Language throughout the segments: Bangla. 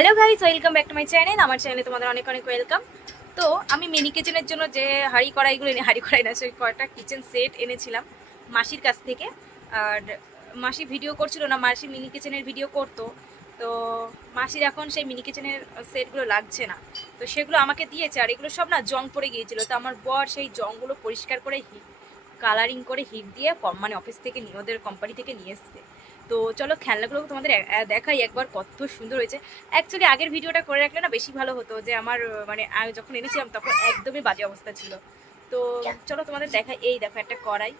Hello guys, welcome back to my channel. আমার চ্যানেলে তোমাদের অনেক অনেক ওয়েলকাম। তো আমি মিনি কিচেনের জন্য যে হাঁড়ি কড়াইগুলো হাঁড়ি কড়াই না, সেই কয়টা কিচেন সেট এনেছিলাম মাসির কাছ থেকে। আর মাসি ভিডিও করছিল না, মাসি মিনি কিচেনের ভিডিও করতো। তো মাসির এখন সেই মিনি কিচেনের সেটগুলো লাগছে না, তো সেগুলো আমাকে দিয়েছে। আর এগুলো সব না জং পড়ে গিয়েছিল, তো আমার বর সেই জংগুলো পরিষ্কার করে কালারিং করে হিট দিয়ে মানে অফিস থেকে ওদের কোম্পানি থেকে নিয়ে এসছে। তো চলো খেলনাগুলো তোমাদের দেখাই একবার, কত সুন্দর হয়েছে। অ্যাকচুয়ালি আগের ভিডিওটা করে রাখলে না বেশি ভালো হতো, যে আমার মানে যখন এনেছিলাম তখন একদমই বাজে অবস্থা ছিল। তো চলো তোমাদের দেখাই। এই দেখো একটা কড়াই,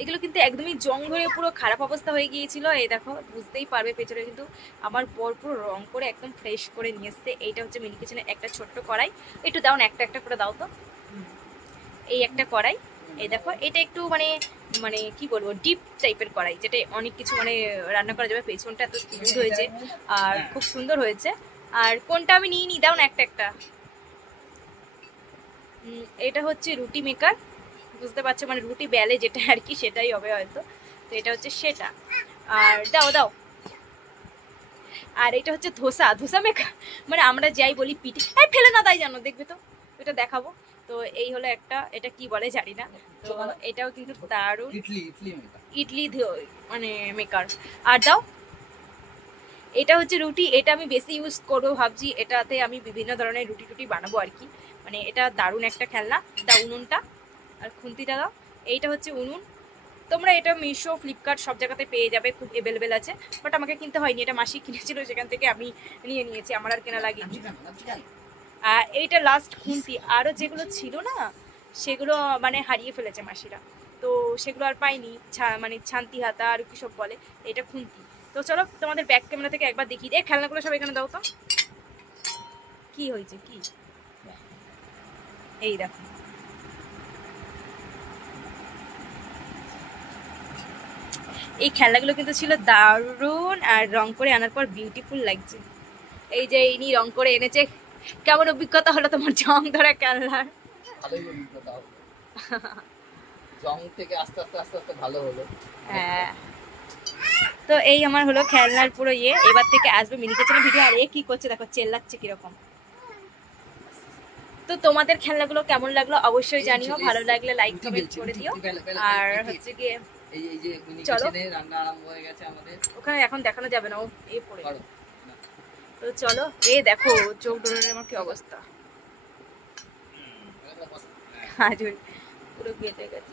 এগুলো কিন্তু একদমই জং ধরে পুরো খারাপ অবস্থা হয়ে গিয়েছিল। এই দেখো, বুঝতেই পারবে পেছনে কিন্তু আমার বর পুরো রং করে একদম ফ্রেশ করে নিয়ে এসছে। এইটা হচ্ছে মিনি কিচেনের একটা ছোট্ট কড়াই। একটু দাও না, একটা একটা করে দাও তো। এই একটা কড়াই, এই দেখো, এটা একটু মানে মানে কি বলবো, ডিপ টাইপের কড়াই, যেটা অনেক কিছু মানে রান্না করা যাবে। পেছনটা এত স্মুথ হয়েছে আর খুব সুন্দর হয়েছে। আর কোনটা আমি নিয়ে দাও না একটা একটা। এটা হচ্ছে রুটি মেকার, বুঝতে পারছো, মানে রুটি বেলে যেটা আর কি, সেটাই হবে হয়তো। তো এটা হচ্ছে সেটা। আর দাও দাও। আর এটা হচ্ছে ধোসা মেকার, মানে আমরা যাই বলি পিঠে, ফেলে না তাই জানো, দেখবে তো, এটা দেখাবো। তো এই হলো একটা, এটা কি বলে জানি না। তো এটাও কিন্তু দারুণ, ইডলি মানে মেকার। আর দাও, এটা হচ্ছে রুটি, এটা আমি বেশি ইউজ করবো ভাবছি। এটাতে আমি বিভিন্ন ধরনের রুটি বানাবো আর কি। মানে এটা দারুণ একটা খেলনা। দাও উনুনটা, আর খুন্তিটা দাও। এইটা হচ্ছে উনুন। তোমরা এটা মিশো, ফ্লিপকার্ট সব জায়গাতে পেয়ে যাবে, খুব অ্যাভেলেবেল আছে। বাট আমাকে কিনতে হয়নি, এটা মাসি কিনেছিল, সেখান থেকে আমি নিয়ে নিয়েছি, আমার আর কেনা লাগেনি। আর এইটা লাস্ট খুন্তি। আরও যেগুলো ছিল না সেগুলো মানে হারিয়ে ফেলেছে মাসিরা, তো সেগুলো আর পাইনি। মানে ছান্তি হাতা আর কি সব বলে, এটা খুন্তি। তো চলো তোমাদের ব্যাক ক্যামেরা থেকে একবার দেখি। এই খেলনাগুলো সব এখানে দাও তো। কি হয়েছে কি, এই দেখো, এই খেলনাগুলো কিন্তু ছিল দারুণ, আর রং করে আনার পর বিউটিফুল লাগছে। এই যে ইনি রং করে এনেছে। কেমন অভিজ্ঞতা হলো তোমার জং ধরা খেলনার? ভালোই অভিজ্ঞতা হলো, জং থেকে আস্তে আস্তে আস্তে আস্তে ভালো হলো। হ্যাঁ, তো এই আমার হলো খেলনার পুরো ইয়ে। এবার থেকে আসবে মিনি কিচেনের ভিডিও। আর এ কি করছে দেখো, চেল্লাচ্ছে কিরকম। তো তোমাদের খেলনাগুলো কেমন লাগলো অবশ্যই জানিও, ভালো লাগলে লাইক কমেন্ট করে দিও। আর হচ্ছে গিয়ে এই যে মিনি কিচেনে রান্না আরম্ভ হয়ে গেছে আমাদের। ওখানে এখন দেখানো যাবে না, ও এ পড়ে। তো চলো, এই দেখো চোখ ডোলানোর আমার কি অবস্থা, পুরো কেটে গেছে।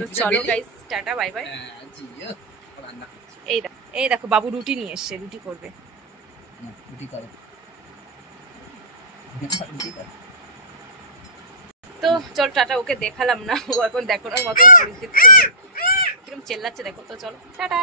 তো চলো গাইস, টাটা বাই বাই। এই দেখো বাবু রুটি নিয়ে এসছে, রুটি করবে। তো চল টাটা, ওকে দেখালাম না, ও এখন দেখানোর মতন পরিস্থিতি, কিরকম চেল্লাচ্ছে দেখো। তো চলো টাটা।